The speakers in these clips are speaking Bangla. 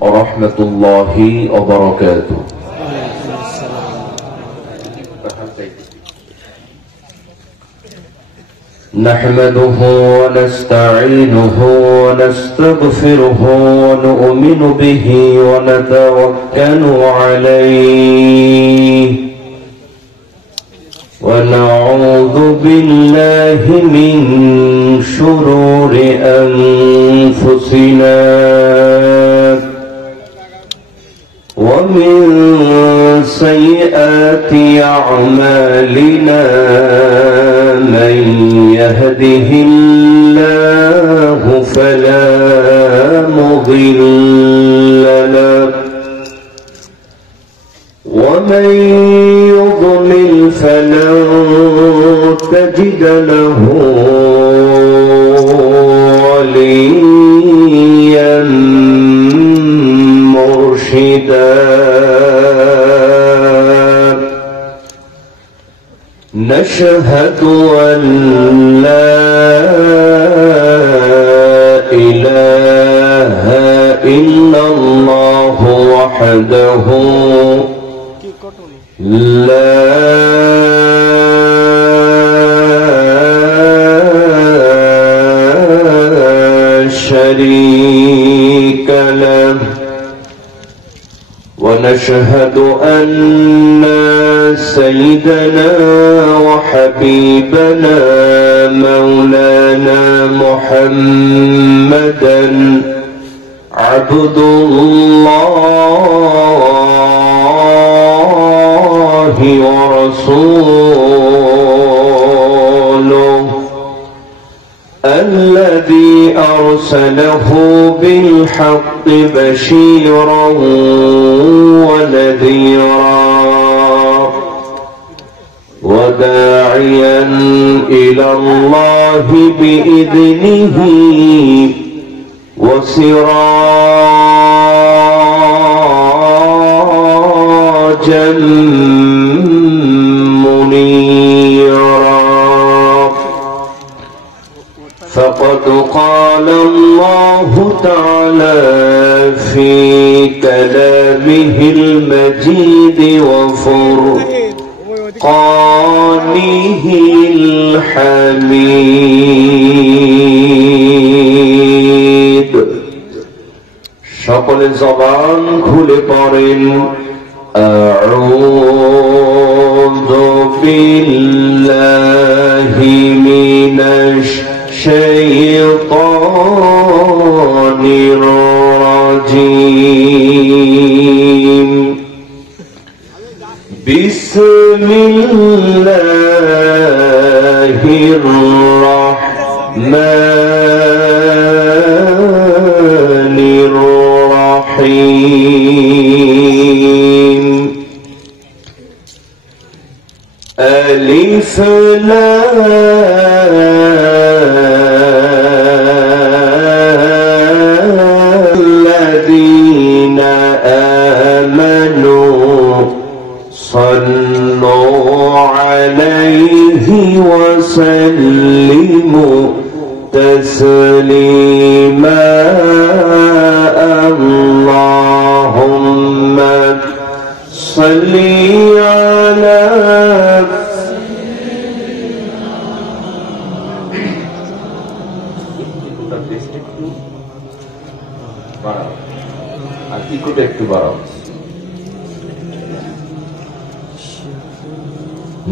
ورحمة الله وبركاته. نحمده ونستعينه ونستغفره ونؤمن به ونتوكل عليه ونعوذ بالله من شرور أنفسنا ومن سيئات أعمالنا من يهده الله فلا مضل له ومن يضلل فلن تجد له وليا مرشدا. نشهد أن لا إله إلا الله وحده لا شريك له ونشهد أن سيدنا وحبيبنا مولانا محمدا عبد الله ورسوله الذي أرسله بالحق بشيرا ونذيرا وداعيا إلى الله بإذنه وسراجا منيرا. فقد قال الله تعالى في كلامه المجيد وفرقانه الحميد. সকলে জবান খুলে পড়েন আউযু বিল্লাহি মিনাশ শাইতানির রাজীম. বিসমিল্লাহির রাহমানির রাহিম. আলিফ صلوا عليه وسلموا تسليما. اللهم صل على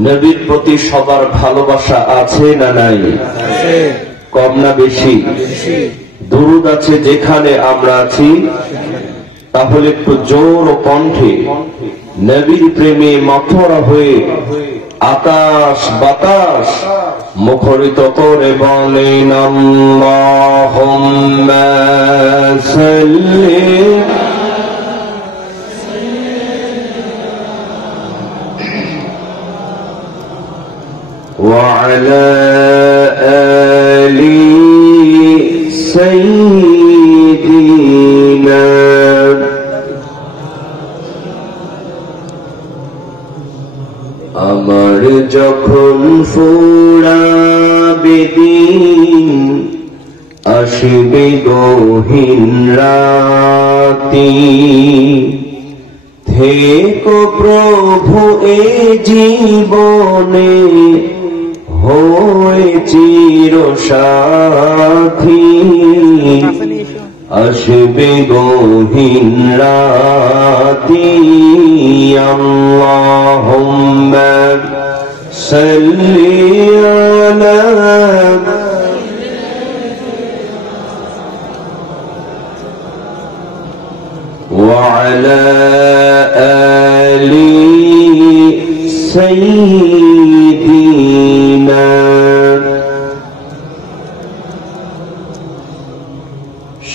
নবীর প্রতি সবার ভালোবাসা আছে না নাই? কম না বেশি? দুরূদ আছে যেখানে আমরা আছি, তাহলে একটু জোর ও কণ্ঠে নবীর প্রেমে মাতোয়ারা হয়ে আকাশ বাতাস মুখরিত করে বলেন আল্লাহুম্মা সাল্লি وعلى آل سيدنا. আমার যখন ফুরাবে দিন আসবে গহীন রাত, থেকো প্রভু এ জীবনে হয়ে চির সাথী আসবে গহীন রাতি আল্লাহুম্মা সাল্লি আলা وعلى آل سيدنا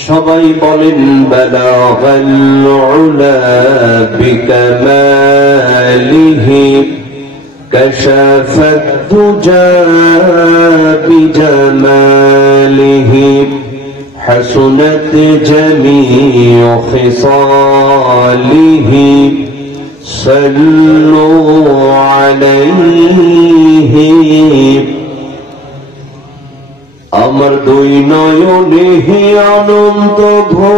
সবাই বলেন বালাগাল উলা বিকামালিহি কাশাফাত দুজা বিজামালিহি حسنت جميع خصاله صلوا عليه আমার দুই নয়নে অনন্ত ঘুম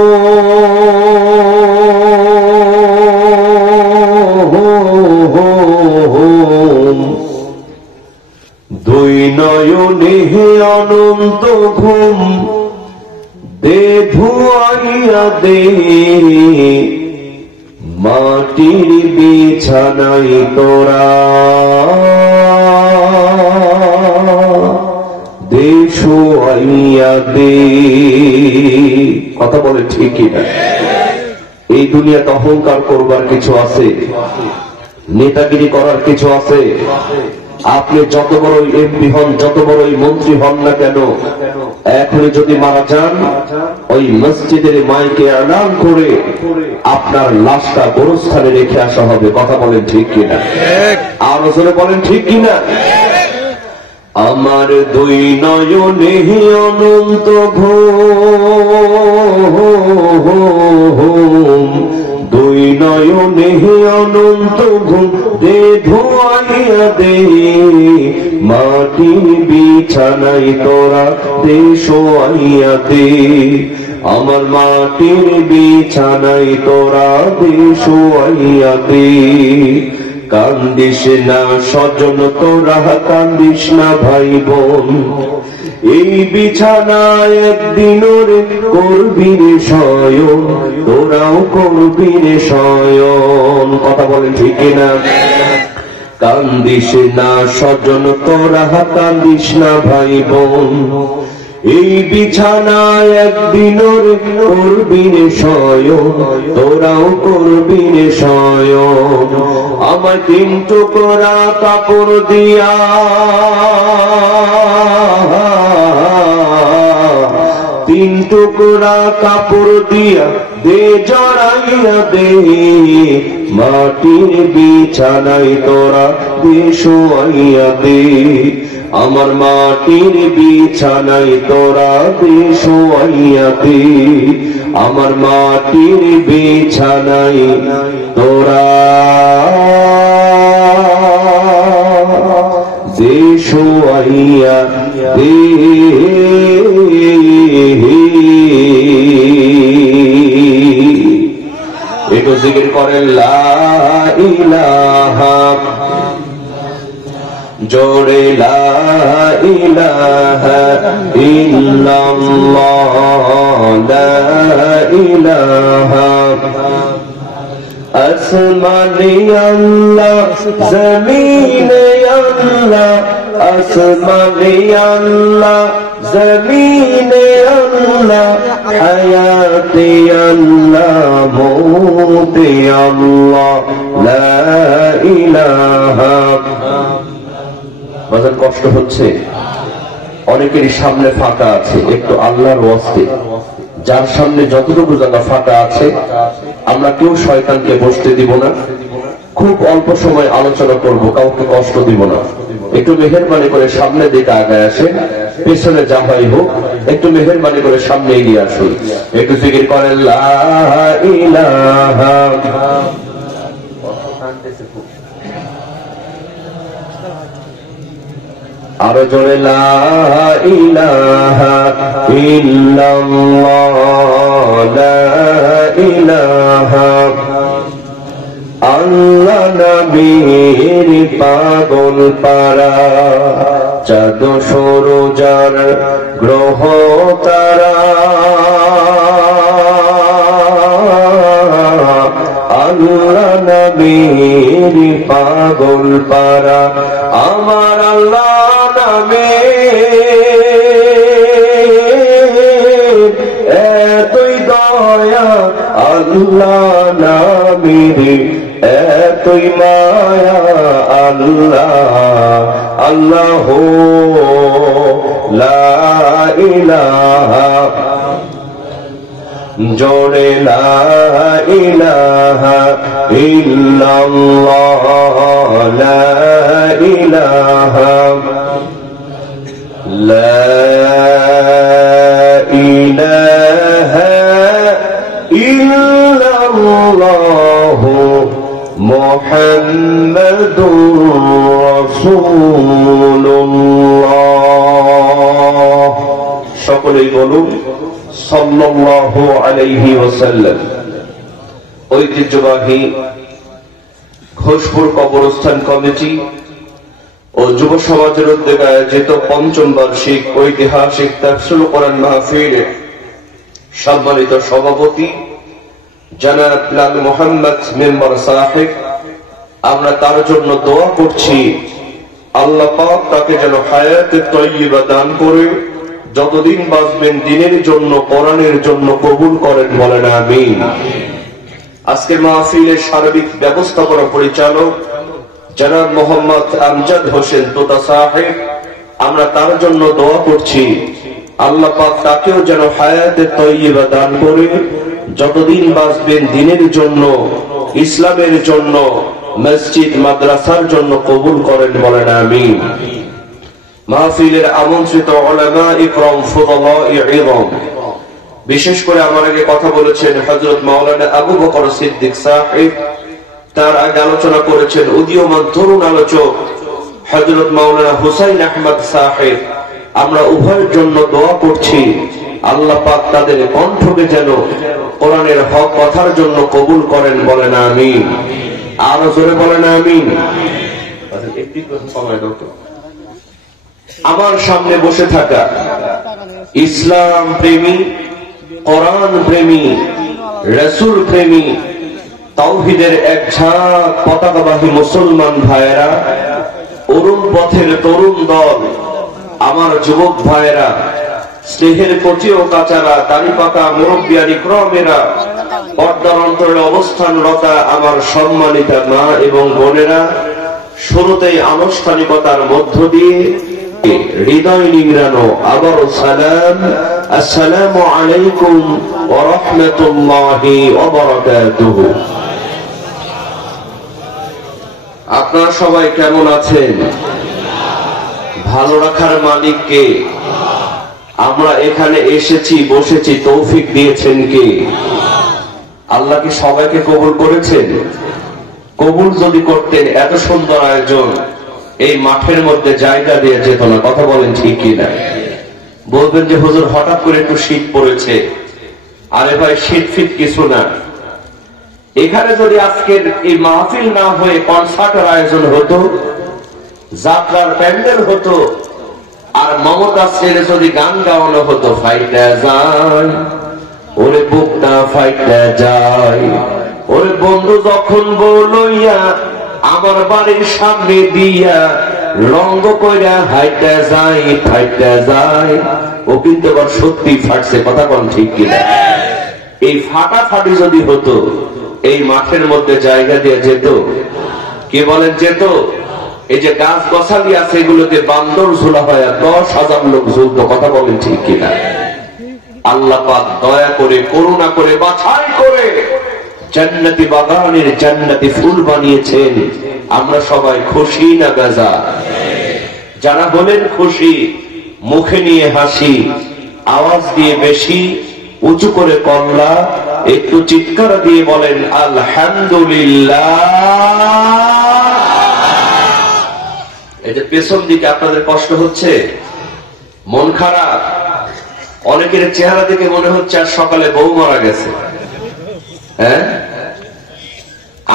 দুই নয়নে অনন্ত ঘুম দে ধুয়াইয়া দে মাটির বিছানাই তোরা দে শোয়াইয়া দে। কথা বলে ঠিকই না? এই দুনিয়াতে অহংকার করবার কিছু আছে, নেতাগিরি করার কিছু আছে। আপনি যত বড়ই এমপি হন, যত বড়ই মন্ত্রী হন না কেন, এখনই যদি মারা যান ওই মসজিদের মাইকে এলান করে আপনার লাশটা গোরস্থানে রেখে আসা হবে। কথা বলেন ঠিক কিনা? আরো জোরে বলেন ঠিক কিনা? আমার দুই নয়নে অনন্ত ঘুম দুই নয়নে অনন্ত ঘুম দে ধোয়াইয়া দে মাটির বিছানাই তোরা দে শোয়াইয়া দে আমার মাটির বিছানাই তোরা দে শোয়াইয়া দে। কান্দিস না স্বজন তোরা, কান্দিস না ভাই বোন, এই বিছানায় একদিন রে করবি রে শয়ন, তোরাও করবি রে শয়ন। কথা বলেন ঠিক না? কান্দিস না স্বজন তোরা, কান্দিস না ভাই বোন, এই বিছানায় একদিন রে করবি রে শয়ন, তোরাও করবি রে শয়ন। আমার তিন টুকরা কাপড় দিয়া তিন টুকরা কাপড় দিয়া দে জড়াইয়া দে মাটির বিছানায় তোরা দে শোয়াইয়া দে আমার মাটির বিছানায় তোরা দে শোয়াইয়া দে আমার মাটির বিছানায় তোরা দে শোয়াইয়া দে। একটু জিকির করেন লা ইলাহা জোরে লা ইলাহা ইল্লাল্লাহ লা ইলাহা। আসমানে আল্লাহ জমিনে আল্লাহ আসমানে আল্লাহ জমিনে আল্লাহ হায়াতে আল্লাহ মৌতে আল্লাহ লা ইলাহা। বাজার কষ্ট হচ্ছে, অনেকেরই সামনে ফাঁকা আছে, একটু আল্লাহর ওয়াস্তে যার সামনে যতটুকু জায়গা ফাঁকা আছে আমরা কেউ শয়তানকে বসতে দিব না। খুব অল্প সময় আলোচনা করব, কাউকে কষ্ট দিব না। একটু মেহেরবানি করে সামনে দিকে আগায় আসেন, পেছনে যা হয় হোক একটু মেহেরবানি করে সামনে এগিয়ে আসুন। একটু জিকির করেন লা ইলাহা। আর জোরে লা ইলাহা ইল্লাল্লাহ, লা ইলাহা। আল্লাহ নবীর পাগল পারা, চাঁদ সূরজার গ্রহ তারা, আল্লাহ নবীর পাগল পারা। আমার আল্লাহ নামে এতই দয়া, আল্লাহ নামের এতই মায়া, আল্লাহ আল্লাহ লা ইলাহা, জোরে লা ইলাহা ইল্লাল্লাহ, লা ইলাহা, লা ইলাহা ইল্লাল্লাহ মুহাম্মাদুর রাসূলুল্লাহ। সকলেই বলুন সাল্লাল্লাহু আলাইহি ওয়াসাল্লাম। ঐতিহ্যবাহী ঘোষপুর কবরস্থান কমিটি ও যুব সমাজের উদ্যোগে আয়োজিত পঞ্চম বার্ষিক ঐতিহাসিক তাফসীরুল কোরআন মাহফিলের সম্মানিত সভাপতি জনাব লাল মোহাম্মদ মেম্বার সাহেব, আমরা তার জন্য দোয়া করছি আল্লাহ পাক তাকে যেন হায়াতে তয়্যিবা দান করে যতদিন বাঁচবেন দিনের জন্য, কোরআনের জন্য কবুল করেন, বলেন আমিন। আজকের মাহফিলের সার্বিক ব্যবস্থাপনা পরিচালক জনাব মোহাম্মদ আমজাদ হোসেন তোতা সাহেব, আমরা তার জন্য দোয়া করছি আল্লাহ পাক তাকেও যেন হায়াতে তয়্যিবা দান করে যতদিন বাঁচবেন দিনের জন্য, ইসলামের জন্য, মসজিদ মাদ্রাসার জন্য কবুল করেন, বলেন আমিন। মাহফিলের আমন্ত্রিত উলামা ইকরাম, ফুদালায়ে ইযম, বিশেষ করে আমার আগে কথা বলেছেন হযরত মাওলানা আবু বকর সিদ্দিক সাহেব, তার আগে আলোচনা করেছেন উদীয়মান তরুণ আলোচক হযরত মাওলানা হুসাইন আহমদ সাহেব। আমরা উভয়ের জন্য দোয়া করছি আল্লাহ পাক তাদের কণ্ঠকে যেন কোরআনের হক কথার জন্য কবুল করেন, বলেন আমিন। আরো জোরে বলেন আমিন। আমার সামনে বসে থাকা ইসলাম প্রেমী, কোরআন প্রেমী, রাসূল প্রেমী, তাওহীদের এক ঝাঁক পতাকাবাহী মুসলমান ভাইয়েরা, অরুণ পথের তরুণ দল, আমার যুবক ভাইয়েরা, স্নেহের কচি ও কাচারা, দাড়ি পাকা মুরব্বিয়ান ইকরামেরা, পর্দার অন্তরে অবস্থানরতা আমার সম্মানিতা মা এবং বোনেরা, শুরুতেই আনুষ্ঠানিকতার মধ্য দিয়ে হৃদয় নিংড়ানো আবারও সালাম, আসসালামু আলাইকুম ওয়া রাহমাতুল্লাহি ওয়া বারাকাতুহু। আপনারা সবাই কেমন আছেন? ভালো রাখার মালিক কে? আমরা এখানে এসেছি, বসেছি, তৌফিক দিয়েছেন কে? আল্লাহ কি সবাইকে কবুল করেছেন? কবুল যদি করতেন এত সুন্দর আয়োজন এই মাঠের মধ্যে জায়গা দিয়ে যেত না। কথা বলেন ঠিক কিনা? বলবেন যে হুজুর হঠাৎ করে একটু শীত পড়েছে। আরে ভাই, শীত ফিট কিছু না। এখানে যদি আজকের এই মাহফিল না হয়ে কনসার্টের আয়োজন হতো, যাত্রার প্যান্ডেল হতো, আর মমতা ছেড়ে যদি গান গাওয়ানো হতো, ফাইটা যায় ওরে বুকটা ফাইটা যায়, ওরে বন্ধু যখন বলইয়া আমার বাড়ির সামনে দিয়া রঙ্গ কইরা হাইটা যায় ফাইটা যায়, ও কিন্তু আবার সত্যি ফাটছে। কথা কোন ঠিক কিনা? এই ফাটাফাটি যদি হতো এই মাঠের মধ্যে জায়গা দিয়ে যেত? কে বলেন যেত? এই যে গাছ গছালি আছে এগুলোতে বান্দর ঝোলা হয় 10,000 লোক ঝুলতো। কথা বলেন ঠিক কিনা? আল্লাহ পাক দয়া করে, করুণা করে, বাছাই করে জান্নাতি বাগানের জান্নাতি ফুল বানিয়েছেন। আমরা সবাই খুশি না বেজা? যারা বলেন খুশি, মুখে নিয়ে হাসি, আওয়াজ দিয়ে বেশি, উঁচু করে কল্লা, একটু চিৎকার দিয়ে বলেন আলহামদুলিল্লাহ। এই যে পেছন দিকে আপনাদের কষ্ট হচ্ছে, মন খারাপ, অনেকের চেহারা দেখে মনে হচ্ছে আর সকালে বউ মারা গেছে। হ্যাঁ,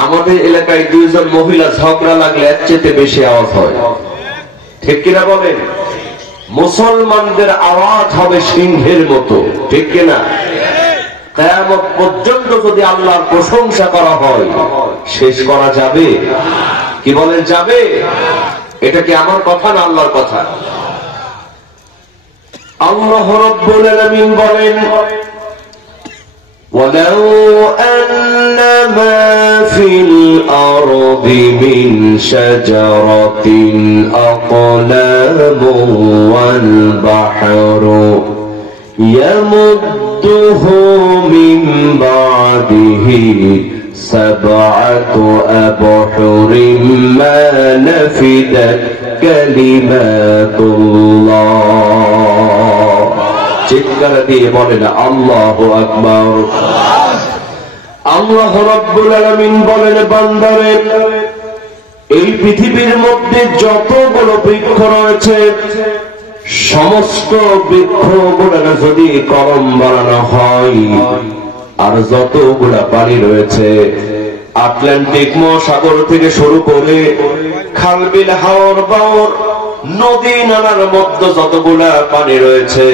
আমাদের এলাকায় দুইজন মহিলা ঝগড়া লাগলে এর চেয়ে বেশি আওয়াজ হয়, ঠিক কিনা বলেন? মুসলমানদের আওয়াজ হবে সিংহের মতো, ঠিক কিনা? কিয়ামত পর্যন্ত যদি আল্লাহর প্রশংসা করা হয়, শেষ করা যাবে? কি বলেন, যাবে? এটা কি আমার কথা না আল্লাহর কথা? আল্লাহ রাব্বুল আলামিন বলেন, وَلَوْ أَنَّ مَا فِي الْأَرْضِ مِنْ شَجَرَةٍ أَقْلَامٌ وَالْبَحْرُ يَمُدُّهُ مِنْ بَعْدِهِ سَبْعَةُ أَبْحُرٍ مَا نَفِدَتْ كَلِمَاتُ اللَّهِ। চিৎকার দিয়ে বলেন আল্লাহু আকবার। আল্লাহ রাব্বুল আলামিন বলেন, বান্দারে, এই পৃথিবীর মধ্যে যতগুলো বৃক্ষ রয়েছে, সমস্ত বৃক্ষগুলো যদি কলম বানানো হয়, আর যতগুলা পানি রয়েছে, আটলান্টিক মহাসাগর থেকে শুরু করে খালবিল হাওর বাওর নদী নালার মধ্যে যতগুলা পানি রয়েছে,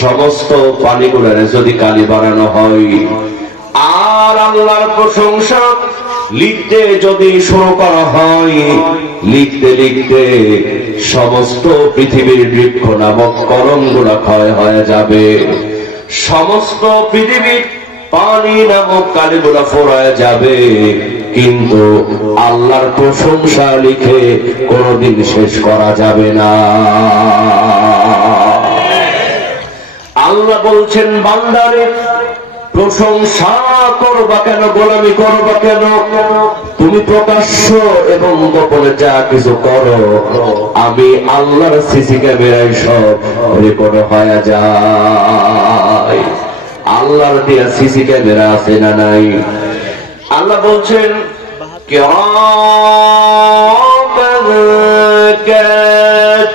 সমস্ত পানিগুলার যদি কালি বানানো হয়, আর আল্লাহর প্রশংসা লিখতে যদি শুরু করা হয়, লিখতে লিখতে সমস্ত পৃথিবীর বৃক্ষ নামক কলমগুলা ক্ষয় হয়ে যাবে, সমস্ত পৃথিবীর পানি নামক কালিগুলা ফোড়ায় যাবে, কিন্তু আল্লাহর প্রশংসা লিখে কোনদিন শেষ করা যাবে না। আল্লাহ বলছেন, বান্দারে, প্রশংসা করবা কেন, গোলামি করবা কেন? তুমি প্রকাশ্য এবং গোপনে যা কিছু করো, আমি আল্লাহর সিসি ক্যামেরায় সব রেকর্ড হয়ে যায়। আল্লাহর দিয়া সিসি ক্যামেরা আছে না নাই? আল্লাহ বলছেন, কিরামান কাতিবিন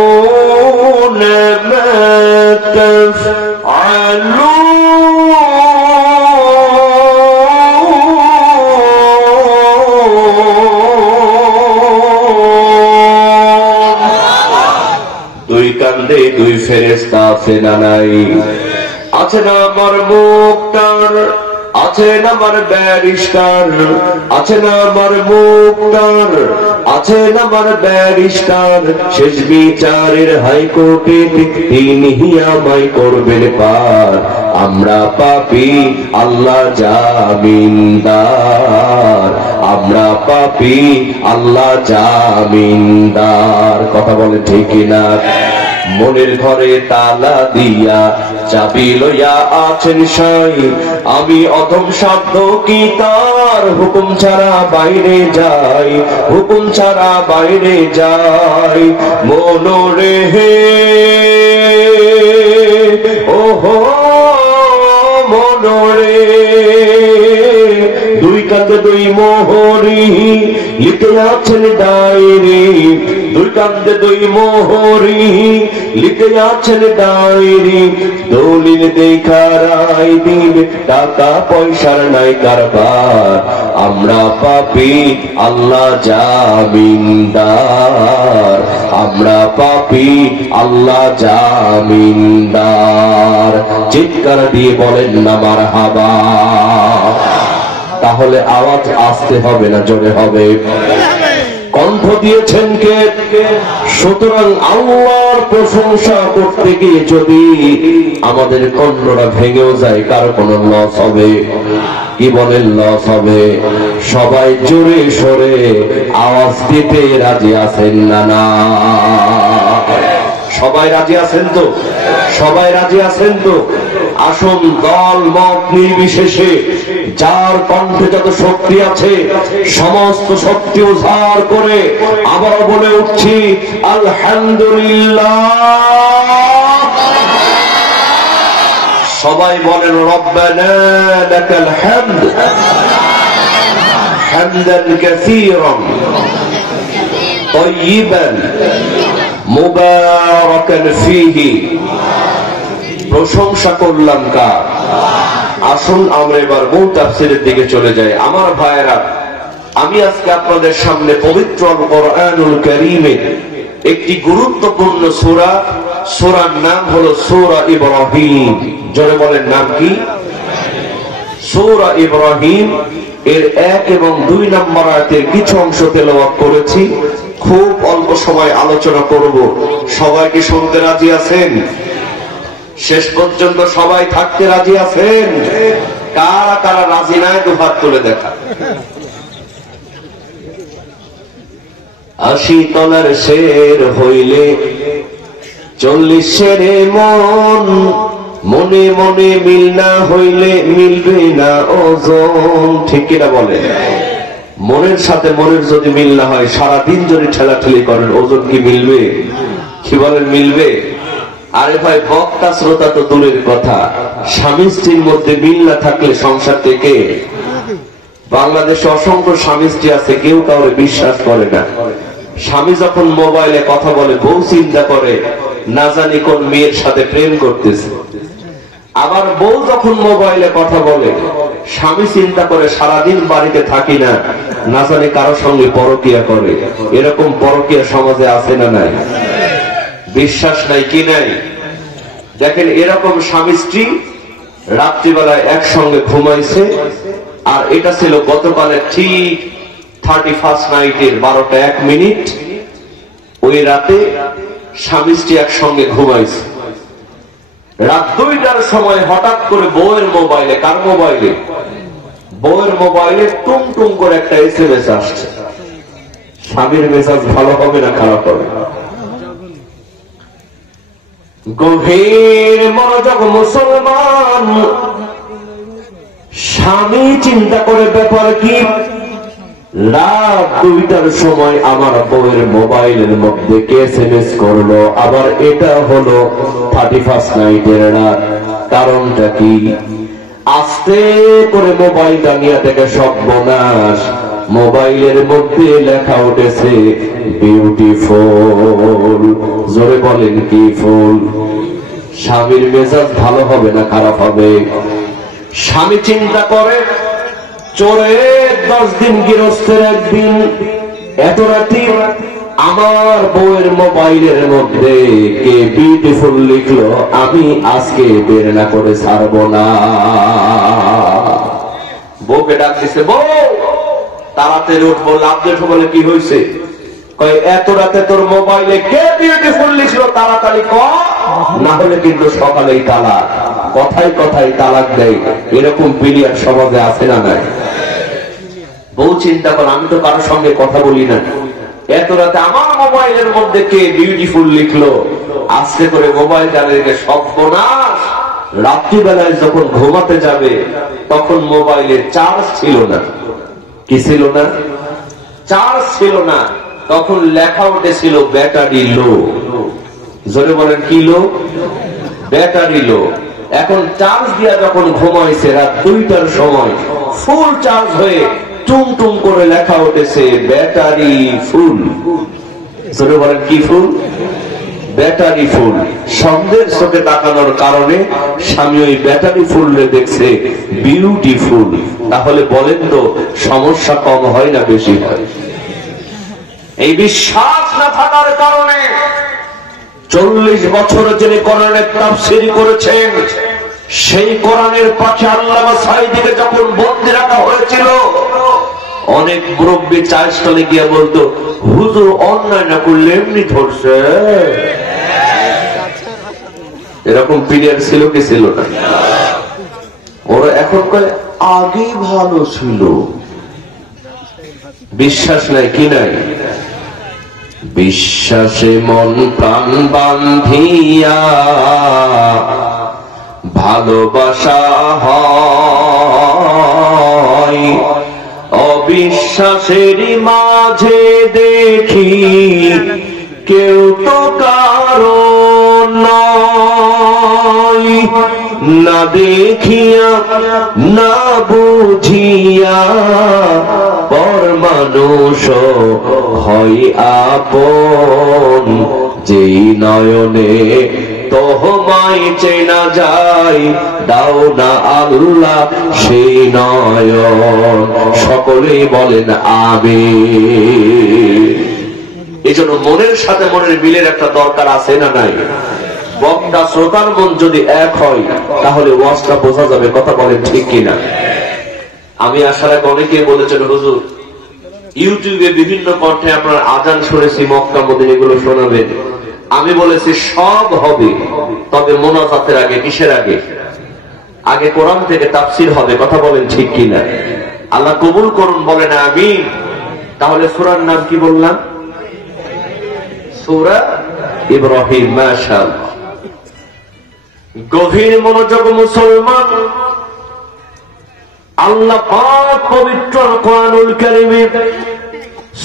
ইয়ালামুনা মা তাফআলুন। দুই ফেরেশতা আছে না নাই? আছে না আমার মুক্তার, আছে না আমার ব্যারিস্টার, আছে না আমার মুক্তার, আছে না আমার ব্যারিস্টার, শেষ বিচারের হাইকোর্টে তিনি আমায় করবেন পার। আমরা পাপী, আল্লাহ জামিনদার, আমরা পাপী, আল্লাহ জামিনদার। কথা বলে ঠিক কিনা? মনের ঘরে তালা দিয়া চাবি লইয়া আছেন সাই, আমি অধম সাধ্য কি তার হুকুম ছাড়া বাইরে যাই, হুকুম ছাড়া বাইরে যাই। মনোরে হে ওহো মনোরে, দুই কাঁধে দুই মোহরি লিখে আছেন ডায়েরি, দুই কাঁধে দুই মোহরি লিখে আছেন ডায়েরি। দলিল দেখা রায় দিবে, টাকা পয়সার নাই কারবার। আমরা পাপী, আল্লাহ জামিনদার, আমরা পাপী, আল্লাহ জামিনদার। চিৎকার দিয়ে বলেন না মারহাবা। তাহলে আওয়াজ আসতে হবে না জোরে হবে? কণ্ঠ দিয়েছেন কে? সুতরাং আল্লাহর প্রশংসা করতে গিয়ে যদি আমাদের কণ্ঠটা ভেঙেও যায়, কার কোনো লস হবে? কি বলেন, লস হবে? সবাই জোরে সরে আওয়াজ দিতে রাজি আছেন না? না, সবাই রাজি আছেন তো? সবাই রাজি আছেন তো? আসুন, দল মত নির্বিশেষে যার কণ্ঠে যত শক্তি আছে সমস্ত শক্তি উজাড় করে আবারও বলে উঠছি, আলহামদুলিল্লাহ। সবাই বলেন রব্বানা লাকাল হামদ হামদান কাসীরান তাইয়িবান মুবারাকান ফীহি। প্রশংসা করলাম কার? আসুন আমরা এবার মূল তাফসীরের দিকে চলে যাই। আমার ভাইয়েরা, আমি আজকে আপনাদের সামনে পবিত্র আল কোরআনুল কারীমের একটি গুরুত্বপূর্ণ সূরা, সূরার নাম হলো সূরা ইব্রাহিম। জোরে বলেন, নাম কি? সূরা ইব্রাহিম এর 1 এবং 2 নম্বর আয়াতের কিছু অংশ তেলাওয়াত করেছি। খুব অল্প সময় আলোচনা করব। সবাই কি শুনতে রাজি আছেন? শেষ পর্যন্ত সবাই থাকতে রাজি আছেন? কারা কারা রাজি নাই দুহাত তুলে দেখা। 80 তলার শের হইলে 40 শেরে মন, মনে মনে মিল না হইলে মিলবে না ওজন। ঠিক কিনা বলে? মনের সাথে মনের যদি মিল না হয়, সারাদিন যদি ঠেলাঠেলি করেন, ওজন কি মিলবে? কি বলেন, মিলবে? আরে ভাই, বক্তা শ্রোতা তো দূরের কথা, স্বামী স্ত্রীর মধ্যে মিল না থাকলে সংসার থেকে। বাংলাদেশে অসংখ্য স্বামী স্ত্রী আছে, কেউ কাউরে বিশ্বাস করে না। স্বামী যখন মোবাইলে কথা বলে, বউ চিন্তা করে না জানি কোন মেয়ের সাথে প্রেম করতেছে। আবার বউ যখন মোবাইলে কথা বলে, স্বামী চিন্তা করে সারাদিন বাড়িতে থাকি না, না জানি কারোর সঙ্গে পরকিয়া করে। এরকম পরকিয়া সমাজে আছে না নাই? বিশ্বাস নাই কি নাই? দেখেন, এরকম স্বামী স্ত্রী রাত্রিবেলায় একসঙ্গে ঘুমাইছে, আর এটা ছিল গতকালে ঠিক 31st নাইটের 12টা 1 মিনিট। ওই রাতে স্বামী স্ত্রী একসঙ্গে ঘুমাইছে। রাত 2টার সময় হঠাৎ করে বউয়ের মোবাইলে, কার মোবাইলে? বউয়ের মোবাইলে টুং টুং করে একটা SMS আসছে। স্বামীর মেজাজ ভালো হবে না খারাপ হবে? গভীর মনোযোগ মুসলমান, স্বামী চিন্তা করে ব্যাপার কি? রাত 2টার সময় আমার বউয়ের মোবাইলের মধ্যে কে SMS করলো? আবার এটা হলো 31st নাইটের রাত। কারণটা কি? আস্তে করে মোবাইলটা নিয়ে থেকে সর্বনাশ। মোবাইলের মধ্যে লেখা উঠেছে বিউটিফুল। জোরে বলেন, কি ফুল? স্বামীর মেজাজ ভালো হবে না খারাপ হবে? স্বামী চিন্তা করে, চোরের 10 দিন গৃহস্থের 1 দিন। এত রাতে আমার বউয়ের মোবাইলের মধ্যে কে বিউটিফুল লিখলো, আমি আজকে বের না করে ছাড়বো না। বউকে ডাক দিছে, বউ তাড়াতাড়ি উঠবো। লাভ দেখো, বলে কি হয়েছে? কয়, এত রাতে তোর মোবাইলে কে বিউটিফুল লিখলো, তাড়াতাড়ি কর, না হলে কিন্তু সকালেই তালাক। কথায় কথায় তালাক দেয়। এরকম পিরিয়ড সমাজে আছে না নাই? বউ চিন্তা কর, আমি তো কারোর সঙ্গে কথা বলি না, এত রাতে আমার মোবাইলের মধ্যে কে বিউটিফুল লিখলো। আস্তে করে মোবাইলটা রেখে সর্বনাশ। রাত্রিবেলায় যখন ঘুমাতে যাবে, তখন মোবাইলে চার্জ ছিল না। কি ছিল না? চার্জ ছিল না। তখন লেখা উঠেছিল ব্যাটারি লো। জোরে বলেন, কি লো? ব্যাটারি লো। এখন চার্জ দিয়া যখন ঘুমাইছে রাত 2টার সময়, ফুল চার্জ হয়ে টুম টুম করে লেখা উঠেছে ব্যাটারি ফুল। জোরে বলেন, কি ফুল? Battery full. সন্ধ্যের চোখে তাকানোর কারণে স্বামী ওই ব্যাটারি ফুললে দেখছে বিউটিফুল। তাহলে বলেন তো, সমস্যা কম হয় না বেশি হয়? এই বিশ্বাস না থাকার কারণে 40 বছর যিনি কোরআনের তাফসীর করেছেন, সেই কোরআনের পাশে আল্লামা সাঈদীকে যখন বন্দী রাখা হয়েছিল, অনেক মুরব্বী চায়ের স্টলে গিয়ে বলতো, হুজুর অন্যায় না করলে এমনি ধরছে। এরকম পিরিয়ড ছিল কি ছিল না? ওরা এখন কয় আগেই ভালো ছিল। বিশ্বাস নাই কি নাই? বিশ্বাসে মন প্রাণ বান্ধিয়া ভালোবাসা হয়, অবিশ্বাসের মাঝে দেখি কেউ তো কারো নয়। না দেখিয়া না বুঝিয়া পর মানুষ হয় আপন, যেই নয়নে তোহমায় চেনা যায়, দাও না আল্লাহ সেই নয়ন। সকলেই বলেন আমিন। এই জন্য মনের সাথে মনের মিলের একটা দরকার আছে না নাই? বক্তা শ্রোতার মন যদি এক হয় তাহলে ওয়াজটা বোঝা যাবে। কথা বলেন ঠিক কিনা? আমি আসার আগে অনেকে বলেছেন হুজুর ইউটিউবে বিভিন্ন কণ্ঠে আপনার আজান শুনেছি, মক্কা মদিনা এগুলো শোনাবেন। আমি বলেছি সব হবে, তবে মোনাজাতের আগে। কিসের আগে? আগে কোরআন থেকে তাফসীর হবে। কথা বলেন ঠিক কিনা? আল্লাহ কবুল করুন, বলেন আমিন। তাহলে সূরার নাম কি বললাম? সূরা ইব্রাহিম। মাশাআল্লাহ। গভীর মনোযোগ মুসলমান, আল্লাহ পাক পবিত্র কোরআনুল কারীমে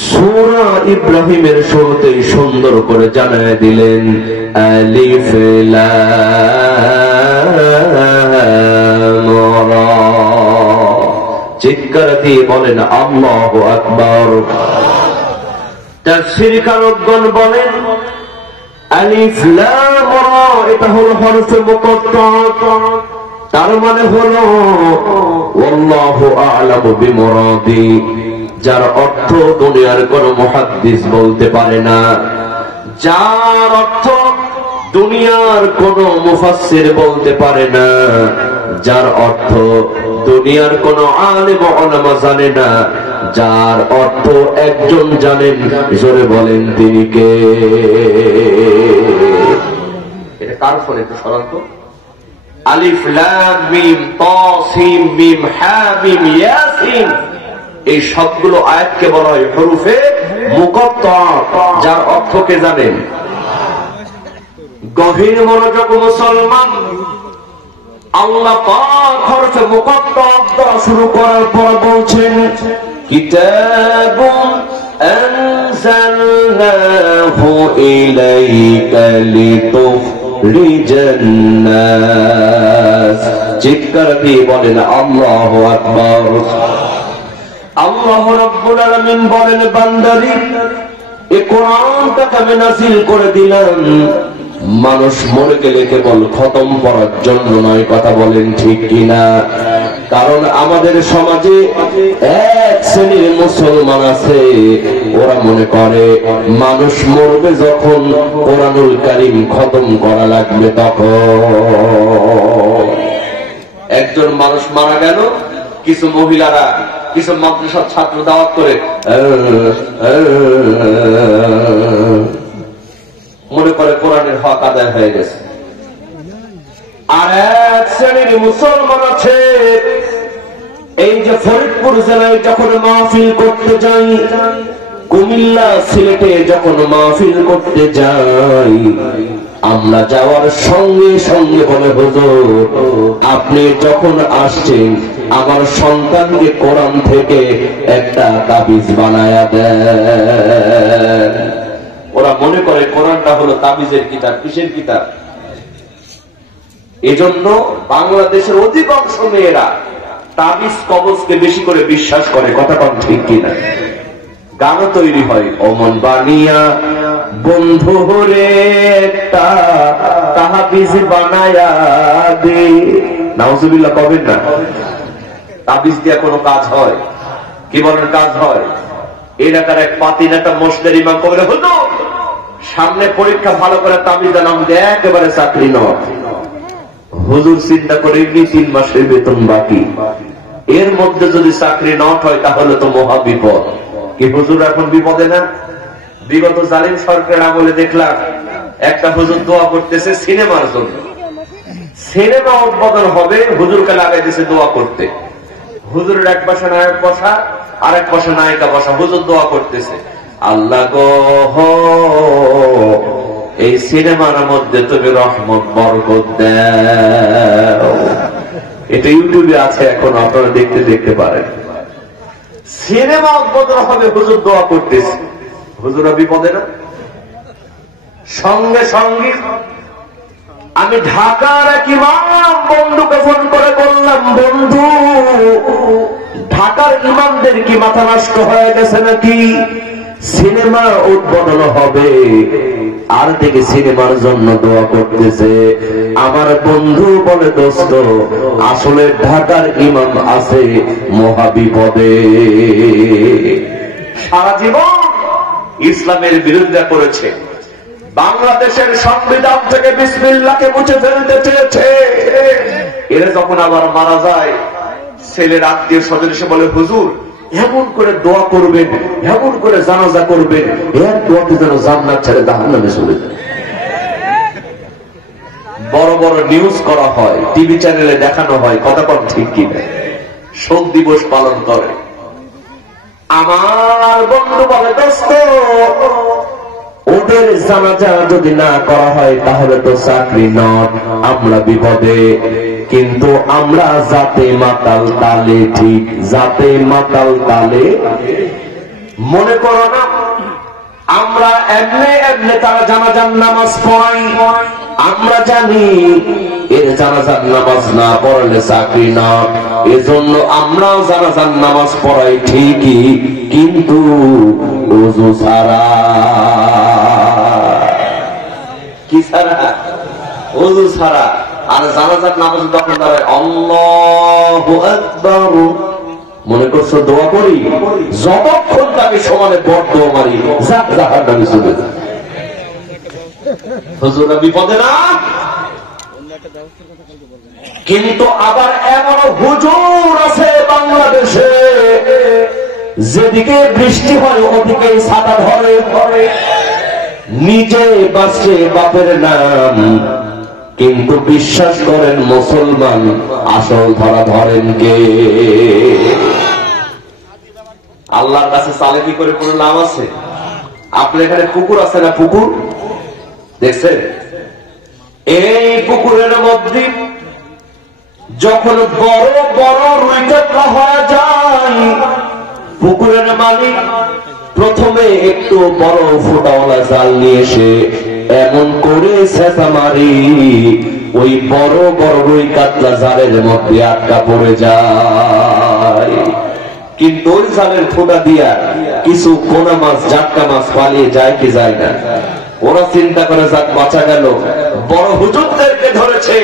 সূরা ইব্রাহিমের শুরুতে সুন্দর করে জানায় দিলেন আলিফ লাম রা। চিৎকার দিয়ে বলেন আল্লাহু আকবার। তাফসীরকারগণ বলেন আলিফ লাম রা এটা হলো হরফে মুকাত্তা, তার মানে হলো আল্লাহু আ'লামু বিমুরাদি, যার অর্থ দুনিয়ার কোন মুহাদ্দিস বলতে পারে না, যার অর্থ দুনিয়ার কোন মুফাসসির বলতে পারে না, যার অর্থ দুনিয়ার কোন আলেম উলামা জানে না, যার অর্থ একজন জানেন। জোরে বলেন তিনি কে? এটা কার ফলে একটু সরান তো। আলিফ লাম মিম তা সিন মিম হা মিম ইয়াসিন, এই সবগুলো আয়াতকে বলা হয় হরফে মুকাত্তা, যার অর্থ কে জানেন? গভীর মনোযোগ মুসলমান, আল্লাহ পাক হরফে মুকাত্তা দ্বারা শুরু করার পর বলছেন কিতাবুন আনজালনাহু ইলাইকা লিতুখরিজান নাস। চিৎকার দিয়ে বলেন আল্লাহু আকবার। আল্লাহ রাব্বুল আলামিন বলেন বান্দারে এই কোরআনটাকে আমি নাযিল করে দিলাম মানুষ মরে গেলে কেবল খতম পড়ার জন্য নয়। কথা বলেন ঠিক কিনা? কারণ আমাদের সমাজে এক শ্রেণীর মুসলমান আছে, ওরা মনে করে মানুষ মরবে যখন কোরআনুল কারীম খতম করা লাগবে তখন। একজন মানুষ মারা গেল, কিছু মহিলারা কিছু মাদ্রাসার ছাত্র দাওয়াত করে মনে করে কোরআনের হক আদায় হয়ে গেছে। আর এক শ্রেণীর মুসলমান আছে, এই যে ফরিদপুর জেলায় যখন মাহফিল করতে যাই, কুমিল্লা সিলেটে যখন মাহফিল করতে যাই, আমরা যাওয়ার সঙ্গে সঙ্গে বলে হুজুর আপনি যখন আসছেন আমার সন্তানকে কোরআন থেকে একটা তাবিজ বানায়া দেন। ওরা মনে করে কোরআনটা হলো তাবিজের কিতাব। কিসের কিতাব? এজন্য বাংলাদেশের অধিকাংশ মেয়েরা তাবিজ কবজকে বেশি করে বিশ্বাস করে। কথা কম ঠিক কিনা? গানও তৈরি হয়, অমন বানিয়া বন্ধু হরে একটা তাবিজ বানায়া দে। নাউজুবিল্লাহ কবেন না? তাবিজ দিয়ে কোনো কাজ হয়? কি বলেন কাজ হয়? এলাকার এক পাতি নেতা মসজিদের ইমাম কবে হতো সামনে পরীক্ষা ভালো করে তাবিজ দাম দিয়ে একেবারে চাকরি নয়। হুজুর চিন্তা করে 3 মাসের বেতন বাকি, এর মধ্যে যদি চাকরি নট হয় তাহলে তো মহা বিপদ। কি হুজুর এখন বিপদে না? বিগত জালিম সরকার আমলে দেখলাম একটা হুজুর দোয়া করতেছে সিনেমার জন্য। সিনেমা উদ্বোধন হবে, হুজুরকে লাগাই দিয়েছে দোয়া করতে। হুজুরের এক পাশে নায়ক বসা, আর এক পাশে নায়িকা বসা, হুজুর দোয়া করতেছে আল্লাহ গো এই সিনেমার মধ্যে তুমি রহমত বরকত দাও। এটা ইউটিউবে আছে, এখন আপনারা দেখতে পারেন। সিনেমা উদ্বোধন হবে, হুজুর দোয়া করতেছে। হুজুরা বিপদে না? সঙ্গে সঙ্গে আমি ঢাকার এক ইমাম বন্ধুকে ফোন করে বললাম, বন্ধু, ঢাকার ইমামদের কি মাথা নষ্ট হয়ে গেছে নাকি? সিনেমা উদ্বোধন হবে আর দেখি সিনেমার জন্য দোয়া করতেছে। আমার বন্ধু বলে, দোস্ত, আসলে ঢাকার ইমাম আছে মহাবিপদে। সারা জীবন ইসলামের বিরোধিতা করেছে, বাংলাদেশের সংবিধান থেকে বিসমিল্লাহকে মুছে ফেলতে চেয়েছে। এরা যখন আবার মারা যায়, ছেলের আত্মীয় স্বজন এসে বলে, হুজুর, এমন করে দোয়া করবেন, এমন করে জানাজা করবেন, এর দোয়াতে যেন জান্নাত ছেড়ে জাহান্নামে চলে যায়। বড় বড় নিউজ করা হয়, টিভি চ্যানেলে দেখানো হয়, কথা কম ঠিক কিনা? শোক দিবস পালন করে। আমার বন্ধু বলে, দোস্ত, ওদের জানাজা যদি না করা হয় তাহলে তো চাকরি নট, আমরা বিপদে। কিন্তু আমরা জাতে মাতাল তালে, ঠিক জাতে মাতাল তালে। মনে করো না আমরা এমনি এমনি তারা জানাজার নামাজ পড়াই, আমরা জানি এর জানাজার নামাজ না পড়লে চাকরি না, এজন্য আমরা জানাজার নামাজ পড়াই ঠিকই, কিন্তু ওযু ছাড়া। কি ছাড়া? ওযু ছাড়া। আর জানাজার নামাজ তখন দাঁড়ায় আল্লাহু আকবার, মনে করছো দোয়া করি, যতক্ষণ তাকে সমানে বড় দোয়া মারি, জাহান্নামে চলে যায়। হুজুরা বিপদে না? কিন্তু আবার এমন হুজুর আছে বাংলাদেশে, যেদিকে বৃষ্টি হয় ওদিকে ছাতা ধরে, নিজে বাঁচে বাপের নাম, কিন্তু বিশ্বাস করেন মুসলমান, আসল ধরা ধরেন কে? আল্লাহর কাছে চালাকি করে কোনো লাভ আছে? আপনার এখানে পুকুর আছে না? পুকুর দেখছেন? এই পুকুরের মধ্যে যখন বড় বড় রুই কাতলা হয়ে যায়, পুকুরের মালিক প্রথমে একটু বড় ফুটাওয়ালা জাল নিয়ে এসে এমন করে ছেঁচা মারি, ওই বড় বড় রুই কাতলা জালের মধ্যে আটকা পড়ে যায়। কিন্তু ওই জালের ফুটা দিয়া কিছু পোনা মাছ, জাটকা মাছ পালিয়ে যায় কি যায় না? ওরা চিন্তা করে, যাক বাঁচা গেল, বড় হুজুরদেরকে ধরেছে,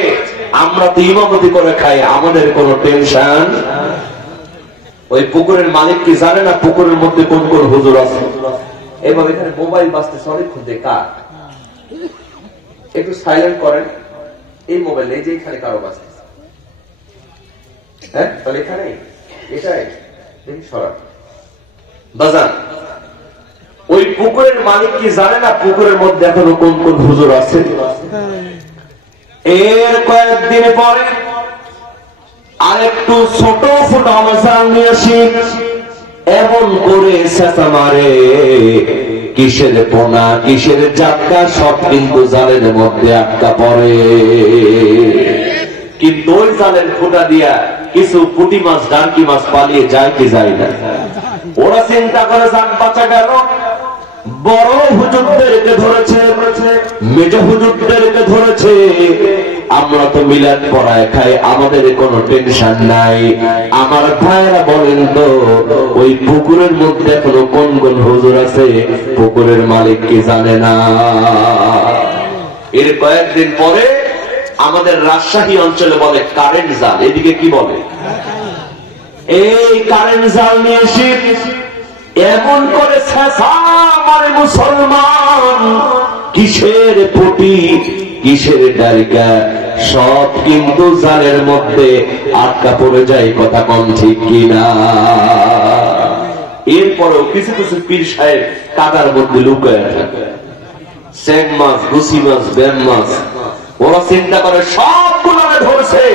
আমরা তো ইমামতি করে খাই, আমাদের কোনো টেনশন। ওই পুকুরের মালিক কি জানে না পুকুরের মধ্যে কোন কোন হুজুর আছে? এবার এখানে মোবাইল বাজতেছে অনেকক্ষণ থেকে, কার? একটু সাইলেন্ট করেন এই মোবাইল, এই যে এখানে কারো বাজতেছে। হ্যাঁ, তাহলে এখানে এটাই দেখি সরান বাজান। ওই পুকুরের মালিক কি জানে না পুকুরের মধ্যে এখনো কোন কোন হুজুর আছে? এর কয়েকদিন পরে আরেকটু ছোট ফুটানো জাল নিয়ে আসি, এমন করে চেঁচা মারে, কিসের পোনা, কিসের জাটকা, সব কিন্তু জালের মধ্যে আটকা পড়ে। কিন্তু ওই জালের ফুটা দিয়া কিছু পুঁটি মাছ, ডানকি মাছ পালিয়ে যায় কি যায় না? ওরা চিন্তা করে, যাক বাঁচা গেল। বড় হুজুরদেরকে ধরেছে, মেজ হুজুরদেরকে ধরেছে, আমরা তো মিলাদ পড়ায় খাই, আমাদের কোনো টেনশন নাই। আমার ভাইরা বলেন তো, ওই পুকুরের মধ্যে এখনো কোন কোন হুজুর আছে? পুকুরের মালিক কি জানে না? এর কয়েকদিন পরে আমাদের রাজশাহী অঞ্চলে বলে কারেন্ট জাল, এদিকে কি বলে? এই কারেন্ট জাল নিয়ে এসে এমন করে ছেঁচা মারে মুসলমান, কিসের পুঁটি, কিসের ডারিকা, সব কিন্তু জালের মধ্যে আটকা পড়ে যায়। কথা কম ঠিক কিনা? এরপরেও কিছু কিছু পীর সাহেব কাদার মধ্যে লুকায় থাকে, চেং মাছ, গুছি মাছ, ব্যাম মাছ, ওরা চিন্তা করে সবগুলো ধরছে।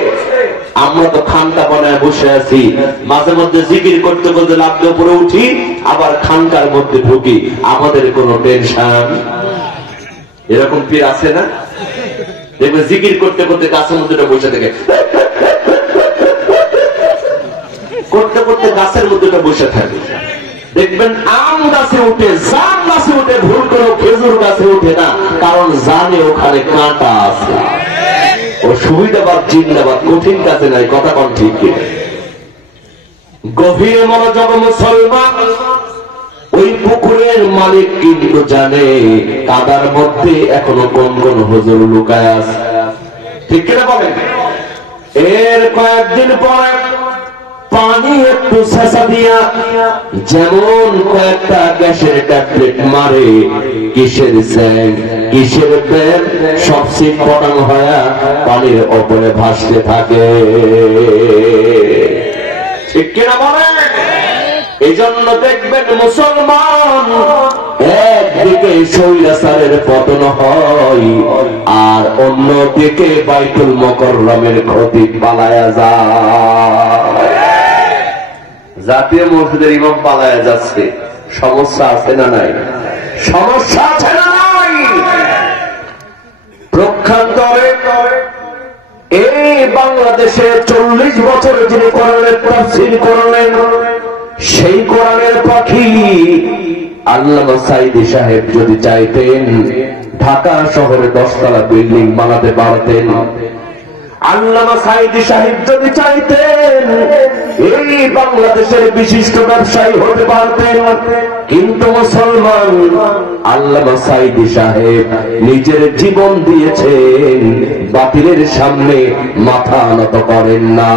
আমরা তো খানকা বানায় বসে আছি, মাঝে মধ্যে জিকির করতে করতে লাফতে উপরে উঠি, আবার খানকার মধ্যে ঢুকি, আমাদের কোনো টেনশন। এরকম পীর আছে না? দেখবে জিকির করতে করতে গাছের মধ্যে বসে থাকে, করতে করতে গাছের মধ্যে বসে থাকে। দেখবেন আম গাছে উঠে, জাম গাছে উঠে, ভুল করে খেজুর গাছে উঠে না, কারণ জানে ওখানে কাঁটা আছে। ও সুবিধাবাদ জিন্দাবাদ, কঠিন কাজে নাই, কথা কন ঠিক কিনা? গভীর মনোযোগ মুসলমান, ওই পুকুরের মালিক কিন্তু জানে কাদার মধ্যে এখনো কোন কোন হুজুর লুকায় আছে, ঠিক কিনা বলেন? এর কয়েকদিন পরে পানি একটু ছেঁচা দিয়া যেমন কয়েকটা গ্যাসের ট্যাবলেট মারে, কিসের স্যাং কিসের প্রেম সব সিট পটানো হয়ে পানির ওপরে ভাসতে থাকে, ঠিক কিনা বলেন? এই জন্য দেখবেন মুসলমান একদিকে স্বৈরাচারের পতন হয় আর অন্যদিকে বাইতুল মুকাররমের ক্ষতি পালায়া যায়। জাতীয় মসজিদের ইমাম পালায়া যাচ্ছে, সমস্যা আছে না নাই? সমস্যা আছে না নাই? প্রক্ষান্তরে এই বাংলাদেশে 40 বছর যিনি কোরআনের তাফসীর করলেন, সেই কোরআনের পাখি আল্লামা সাঈদী সাহেব যদি চাইতেন ঢাকা শহরে 10 তলা বিল্ডিং বানাতে পারতেন। আল্লামা সাঈদী সাহেব যদি চাইতেন এই বাংলাদেশের বিশিষ্ট ব্যবসায়ী হতে পারতেন। কিন্তু মুসলমান, আল্লামা সাঈদী সাহেব নিজের জীবন দিয়েছেন, বাতিলের সামনে মাথা নত করেন না।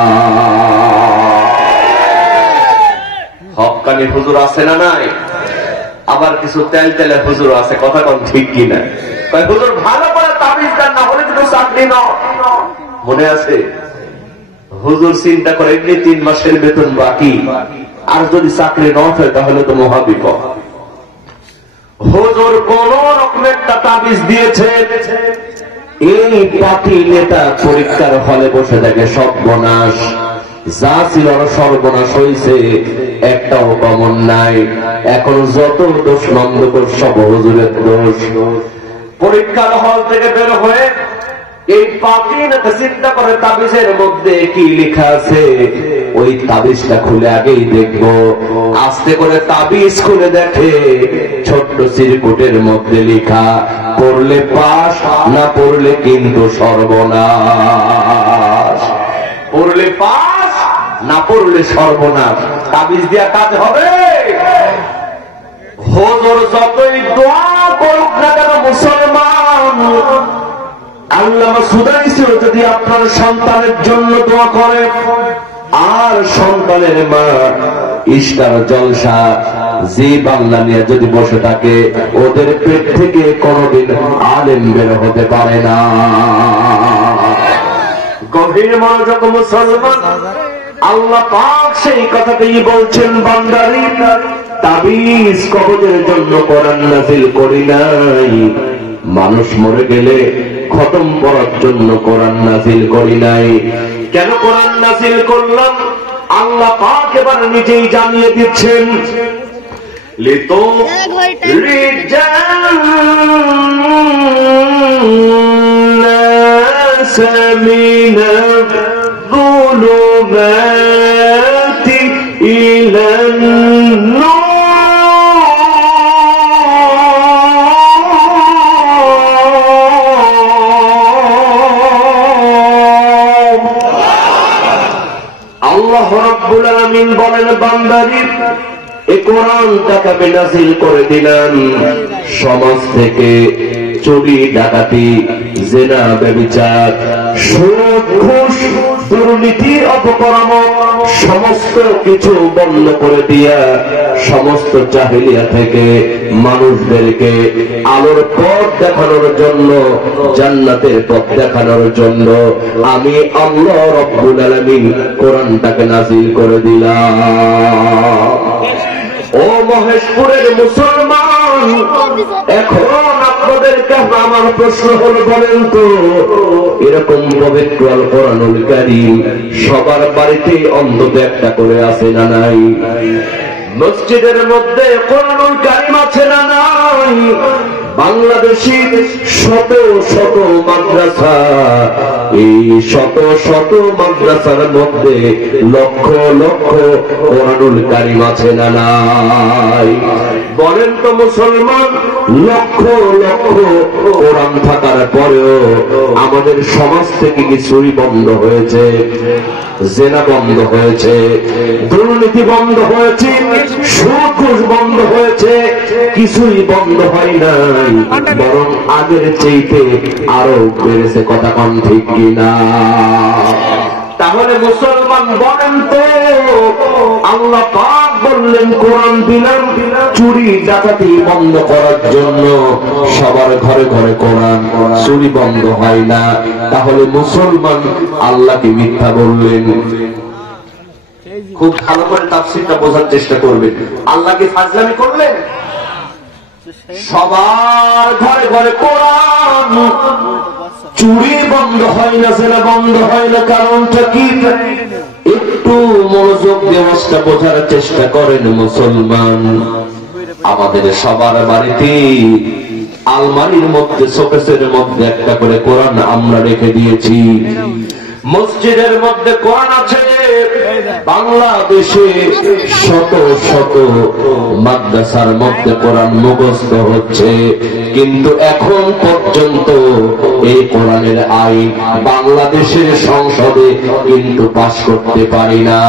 হক্কানি হুজুর আছে না নাই? আবার কিছু তেল তেলে হুজুর আছে, কথা কম ঠিক কিনা? হুজুর ভালো করে তাবিজ দেন, না হলে কিন্তু চাকরি ন। মনে আছে হুজুর চিন্তা করে এমনি 3 মাসের বেতন বাকি, আর যদি চাকরি ন হয় তাহলে তো মহাবিপদ। হুজুর কোন রকম একটা তাবিজ দিয়েছে, এই পার্টি নেতা পরীক্ষার হলে বসে থাকে, সর্বনাশ যা ছিল সর্বনাশ হয়েছে, একটাও কমন নাই। এখন যত দোষ নন্দকর সব হুজুরের দোষ। পরীক্ষার হল থেকে বের হয়ে এই পার্টি নেতা চিন্তা করে তাবিজের মধ্যে কি লেখা আছে, ওই তাবিজটা খুলে আগেই দেখবো। আস্তে করে তাবিজ খুলে দেখে ছোট্ট চিরকুটের মধ্যে লেখা, পড়লে পাস, না পড়লে কিন্তু সর্বনাশ। পড়লে পাস, না পড়লে সর্বনাশ। তাবিজ দিয়া কাজ হবে? হুজুর যতই দোয়া করুক না কেন মুসলমান, আল্লামা সুদাইসি যদি আপনার সন্তানের জন্য দোয়া করে, আর সন্তানের মা ইস্টার জলসা জি বাংলা নিয়ে যদি বসে থাকে, ওদের পেট থেকে কোনদিন আলেম বের হতে পারে না। গভীর মনোযোগ মুসলমান, আল্লাহ পাক সেই কথাতেই বলছেন, বান্দারি তাবিজ কবজের জন্য কোরআন নাযিল করি নাই, মানুষ মরে গেলে খতম করার জন্য কোরআন নাযিল করি নাই। কেন কোরআন নাযিল করলাম? আল্লাহ পাক এবার নিজেই জানিয়ে দিচ্ছেন, লিতো রিজান্নাস মিনাল যুলুমাতি ইলান নূর। আল্লাহ রাব্বুল আলামিন বলেন, বান্দারি এই কোরআনটাকে আমি নাযিল করে দিলাম সমাজ থেকে চুরি ডাকাতি জিনা ব্যভিচার সুদ ঘুষ দুর্নীতি অপকর্ম সমস্ত কিছু বন্ধ করে দিয়া সমস্ত জাহেলিয়া থেকে মানুষদেরকে আলোর পথ দেখানোর জন্য, জান্নাতের পথ দেখানোর জন্য আমি আল্লাহ রাব্বুল আলামিন কোরআনটাকে নাযিল করে দিলাম। ও মহেশপুরের মুসলমান, এখন আপনাদেরকে আমার প্রশ্ন হলো, বলেন তো এরকম পবিত্র আল কোরআনুল কারীম সবার বাড়িতে অন্তত একটা করে আছে না নাই? মসজিদের মধ্যে কোরআনুল কারীম আছে না নাই? বাংলাদেশের শত শত মাদ্রাসা, এই শত শত মাদ্রাসার মধ্যে লক্ষ লক্ষ কোরআনুল কারীম আছে না নাই? বলেন তো মুসলমান, লক্ষ লক্ষ কোরআন থাকার পরেও আমাদের সমাজ থেকে কি চুরি বন্ধ হয়েছে, জেনা বন্ধ হয়েছে, দুর্নীতি বন্ধ হয়েছে, সুদ ঘুষ বন্ধ হয়েছে? কিছুই বন্ধ হয় নাই, বরং আগের চাইতে আরো বেড়েছে। কথা কন ঠিক কিনা? তাহলে মুসলমান বলেন তো, আল্লাহ পাক বললেন কোরআন দিলাম চুরি ডাকাতি বন্ধ করার জন্য, সবার ঘরে ঘরে কোরআন, চুরি বন্ধ হয় না। তাহলে মুসলমান আল্লাহকে মিথ্যা বললেন। খুব ভালো করে তাফসীরটা বোঝার চেষ্টা করবেন। আল্লাহকে ফাজলামি করলেন? সবার ঘরে ঘরে কোরআন, চুরি বন্ধ হয় না, জেনা বন্ধ হয় না। কারণটা কি? একটু মনোযোগ ব্যবস্থা বোঝার চেষ্টা করেন মুসলমান। আমাদের সবার বাড়িতে আলমারির মধ্যে, শোকেসের মধ্যে একটা করে কোরআন আমরা রেখে দিয়েছি। মসজিদের মধ্যে কোরআন আছে। বাংলাদেশে শত শত মাদ্রাসার মধ্যে কোরআন মুখস্থ হচ্ছে, কিন্তু এখন পর্যন্ত এই কোরআনের আইন বাংলাদেশের সংসদে কিন্তু পাস করতে পারি না।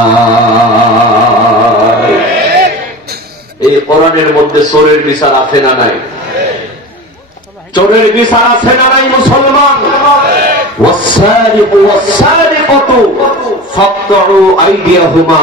এই কোরআনের মধ্যে চোরের বিচার আছে না নাই? চোরের বিচার আছে না নাই মুসলমান? والسارق والسارقة فاقطعوا أيديهما